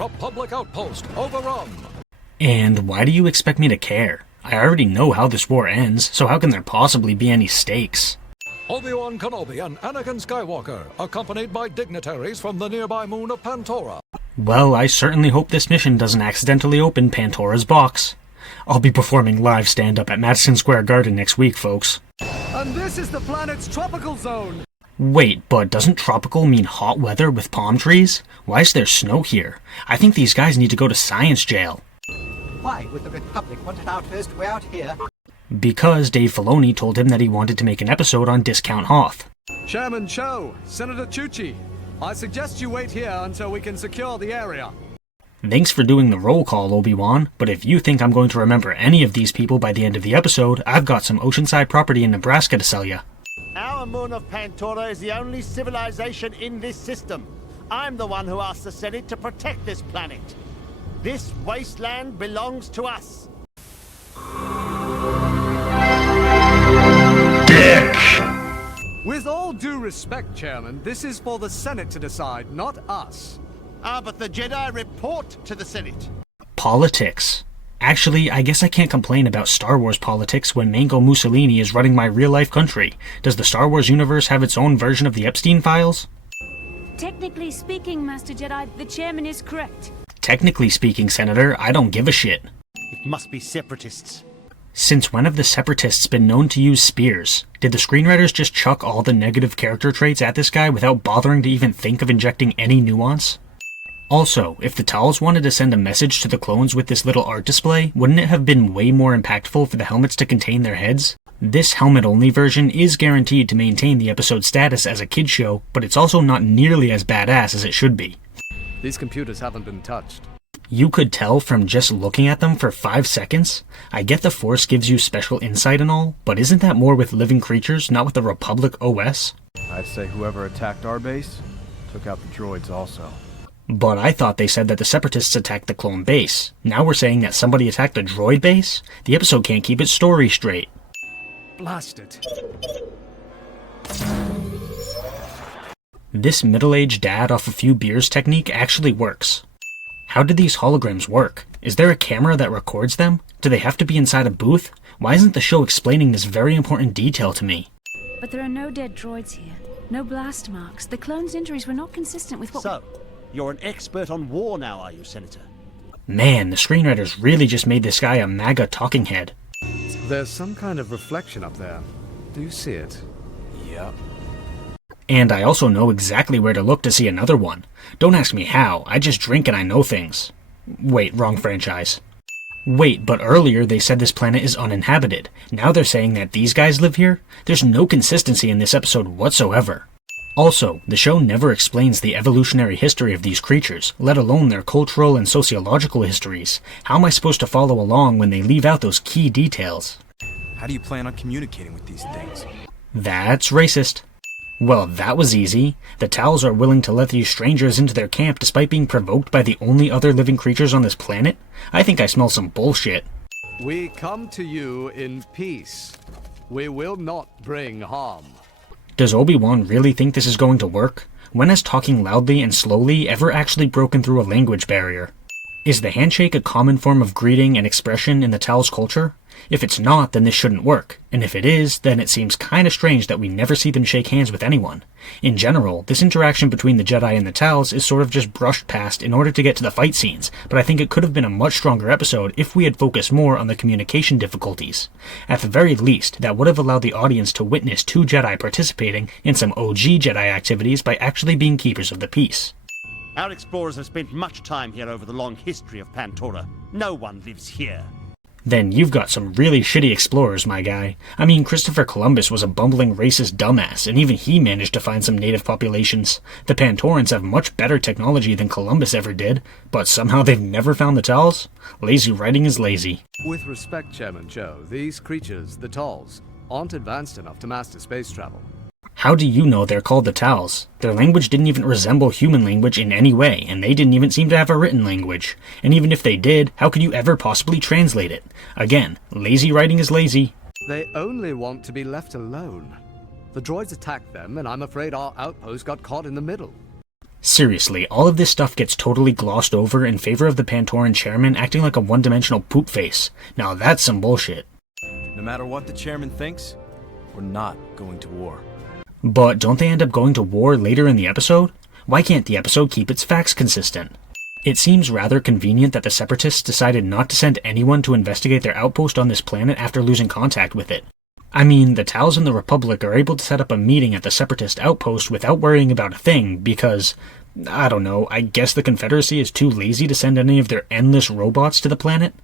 Republic outpost overrun. And why do you expect me to care? I already know how this war ends, so how can there possibly be any stakes? Obi-Wan Kenobi and Anakin Skywalker, accompanied by dignitaries from the nearby moon of Pantora. Well, I certainly hope this mission doesn't accidentally open Pantora's box. I'll be performing live stand-up at Madison Square Garden next week, folks. And this is the planet's tropical zone! Wait, but doesn't tropical mean hot weather with palm trees? Why is there snow here? I think these guys need to go to science jail. Why would the Republic want an outpost way out here? Because Dave Filoni told him that he wanted to make an episode on Discount Hoth. Chairman Cho, Senator Chuchi, I suggest you wait here until we can secure the area. Thanks for doing the roll call, Obi-Wan, but if you think I'm going to remember any of these people by the end of the episode, I've got some oceanside property in Nebraska to sell ya. Our moon of Pantora is the only civilization in this system. I'm the one who asked the Senate to protect this planet. This wasteland belongs to us. With all due respect, Chairman, this is for the Senate to decide, not us. But the Jedi report to the Senate. Politics. Actually, I guess I can't complain about Star Wars politics when Mango Mussolini is running my real-life country. Does the Star Wars universe have its own version of the Epstein files? Technically speaking, Master Jedi, the chairman is correct. Technically speaking, Senator, I don't give a shit. It must be separatists. Since when have the Separatists been known to use spears? Did the screenwriters just chuck all the negative character traits at this guy without bothering to even think of injecting any nuance? Also, if the Tals wanted to send a message to the clones with this little art display, wouldn't it have been way more impactful for the helmets to contain their heads? This helmet-only version is guaranteed to maintain the episode's status as a kid's show, but it's also not nearly as badass as it should be. These computers haven't been touched. You could tell from just looking at them for 5 seconds? I get the Force gives you special insight and all, but isn't that more with living creatures, not with the Republic OS? I'd say whoever attacked our base took out the droids also. But I thought they said that the Separatists attacked the clone base. Now we're saying that somebody attacked the droid base? The episode can't keep its story straight. Blast it. This middle-aged dad off a few beers technique actually works. How did these holograms work? Is there a camera that records them? Do they have to be inside a booth? Why isn't the show explaining this very important detail to me? But there are no dead droids here. No blast marks. The clones' injuries were not consistent with what So, you're an expert on war now, are you, Senator? Man, the screenwriters really just made this guy a MAGA talking head. There's some kind of reflection up there. Do you see it? Yep. And I also know exactly where to look to see another one. Don't ask me how, I just drink and I know things. Wait, wrong franchise. Wait, but earlier they said this planet is uninhabited. Now they're saying that these guys live here? There's no consistency in this episode whatsoever. Also, the show never explains the evolutionary history of these creatures, let alone their cultural and sociological histories. How am I supposed to follow along when they leave out those key details? How do you plan on communicating with these things? That's racist. Well, that was easy. The Tals are willing to let these strangers into their camp despite being provoked by the only other living creatures on this planet? I think I smell some bullshit. We come to you in peace. We will not bring harm. Does Obi-Wan really think this is going to work? When has talking loudly and slowly ever actually broken through a language barrier? Is the handshake a common form of greeting and expression in the Tals culture? If it's not, then this shouldn't work, and if it is, then it seems kinda strange that we never see them shake hands with anyone. In general, this interaction between the Jedi and the Tals is sort of just brushed past in order to get to the fight scenes, but I think it could have been a much stronger episode if we had focused more on the communication difficulties. At the very least, that would have allowed the audience to witness two Jedi participating in some OG Jedi activities by actually being keepers of the peace. Our explorers have spent much time here over the long history of Pantora. No one lives here. Then you've got some really shitty explorers, my guy. I mean, Christopher Columbus was a bumbling racist dumbass, and even he managed to find some native populations. The Pantorans have much better technology than Columbus ever did, but somehow they've never found the Tals? Lazy writing is lazy. With respect, Chairman Cho, these creatures, the Tals, aren't advanced enough to master space travel. How do you know they're called the Tals? Their language didn't even resemble human language in any way, and they didn't even seem to have a written language. And even if they did, how could you ever possibly translate it? Again, lazy writing is lazy. They only want to be left alone. The droids attacked them, and I'm afraid our outpost got caught in the middle. Seriously, all of this stuff gets totally glossed over in favor of the Pantoran chairman acting like a one-dimensional poop face. Now that's some bullshit. No matter what the chairman thinks, we're not going to war. But don't they end up going to war later in the episode? Why can't the episode keep its facts consistent? It seems rather convenient that the Separatists decided not to send anyone to investigate their outpost on this planet after losing contact with it. I mean, the Tals and the Republic are able to set up a meeting at the Separatist outpost without worrying about a thing because, I don't know, I guess the Confederacy is too lazy to send any of their endless robots to the planet?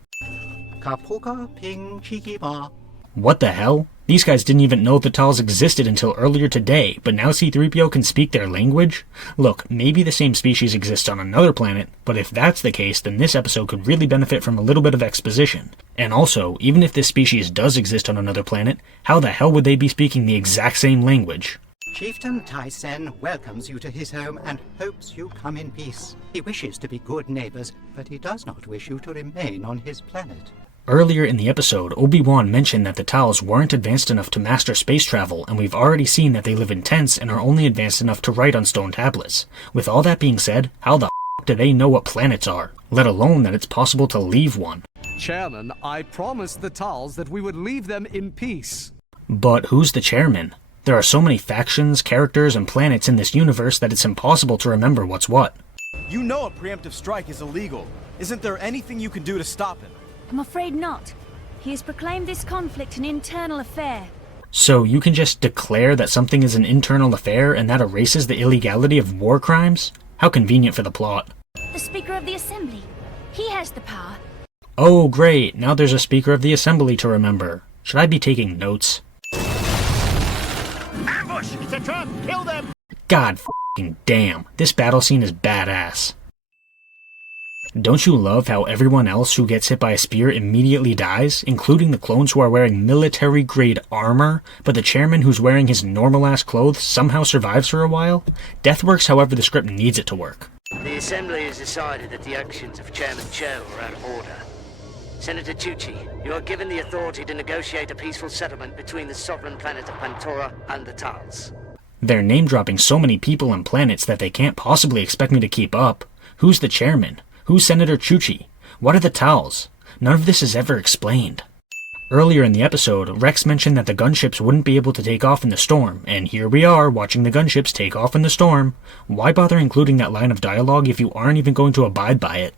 Kapuka ping cheeky ba. What the hell? These guys didn't even know the Tals existed until earlier today, but now C-3PO can speak their language? Look, maybe the same species exists on another planet, but if that's the case, then this episode could really benefit from a little bit of exposition. And also, even if this species does exist on another planet, how the hell would they be speaking the exact same language? Chieftain Tyson welcomes you to his home and hopes you come in peace. He wishes to be good neighbors, but he does not wish you to remain on his planet. Earlier in the episode, Obi-Wan mentioned that the Tals weren't advanced enough to master space travel, and we've already seen that they live in tents and are only advanced enough to write on stone tablets. With all that being said, how the f*** do they know what planets are? Let alone that it's possible to leave one. Chairman, I promised the Tals that we would leave them in peace. But who's the chairman? There are so many factions, characters, and planets in this universe that it's impossible to remember what's what. You know a preemptive strike is illegal. Isn't there anything you can do to stop him? I'm afraid not. He has proclaimed this conflict an internal affair. So you can just declare that something is an internal affair and that erases the illegality of war crimes? How convenient for the plot. The Speaker of the Assembly. He has the power. Oh great, now there's a Speaker of the Assembly to remember. Should I be taking notes? Ambush! It's a trap! Kill them! God f***ing damn, this battle scene is badass. Don't you love how everyone else who gets hit by a spear immediately dies, including the clones who are wearing military-grade armor, but the chairman who's wearing his normal-ass clothes somehow survives for a while? Death works however the script needs it to work. The Assembly has decided that the actions of Chairman Cho are out of order. Senator Tucci, you are given the authority to negotiate a peaceful settlement between the sovereign planet of Pantora and the Tals. They're name-dropping so many people and planets that they can't possibly expect me to keep up. Who's the chairman? Who's Senator Chuchi? What are the Tals? None of this is ever explained. Earlier in the episode, Rex mentioned that the gunships wouldn't be able to take off in the storm, and here we are watching the gunships take off in the storm. Why bother including that line of dialogue if you aren't even going to abide by it?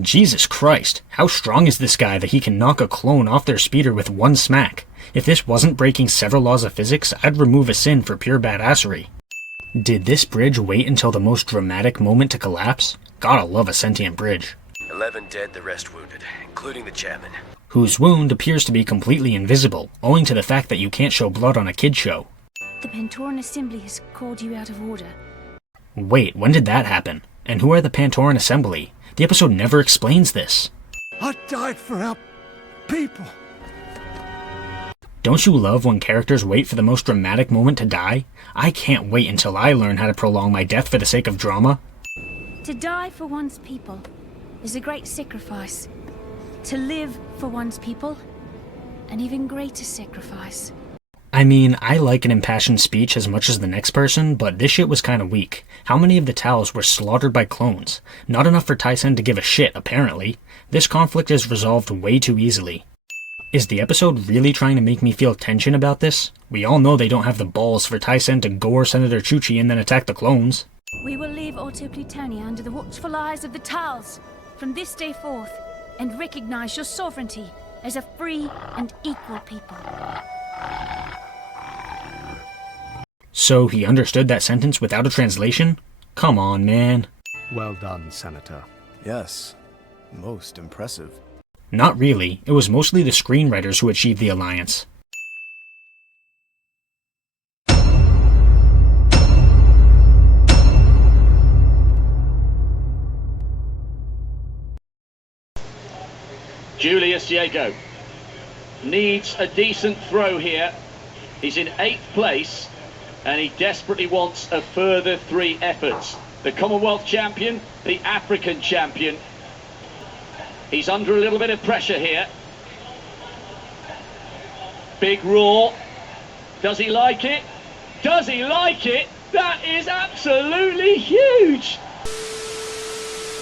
Jesus Christ, how strong is this guy that he can knock a clone off their speeder with one smack? If this wasn't breaking several laws of physics, I'd remove a sin for pure badassery. Did this bridge wait until the most dramatic moment to collapse? Gotta love a sentient bridge. 11 dead, the rest wounded, including the chairman. Whose wound appears to be completely invisible, owing to the fact that you can't show blood on a kid show. The Pantoran Assembly has called you out of order. Wait, when did that happen? And who are the Pantoran Assembly? The episode never explains this. I died for our people. Don't you love when characters wait for the most dramatic moment to die? I can't wait until I learn how to prolong my death for the sake of drama. To die for one's people is a great sacrifice. To live for one's people, an even greater sacrifice. I mean, I like an impassioned speech as much as the next person, but this shit was kinda weak. How many of the Tals were slaughtered by clones? Not enough for Tyson to give a shit, apparently. This conflict is resolved way too easily. Is the episode really trying to make me feel tension about this? We all know they don't have the balls for Tyson to gore Senator Chuchi and then attack the clones. We will leave Auto Plutonia under the watchful eyes of the Tals from this day forth, and recognize your sovereignty as a free and equal people. So he understood that sentence without a translation? Come on, man. Well done, Senator. Yes. Most impressive. Not really. It was mostly the screenwriters who achieved the alliance. Julius Diego needs a decent throw here. He's in 8th place and he desperately wants a further 3 efforts. The Commonwealth champion, the African champion. He's under a little bit of pressure here. Big roar. Does he like it? Does he like it? That is absolutely huge!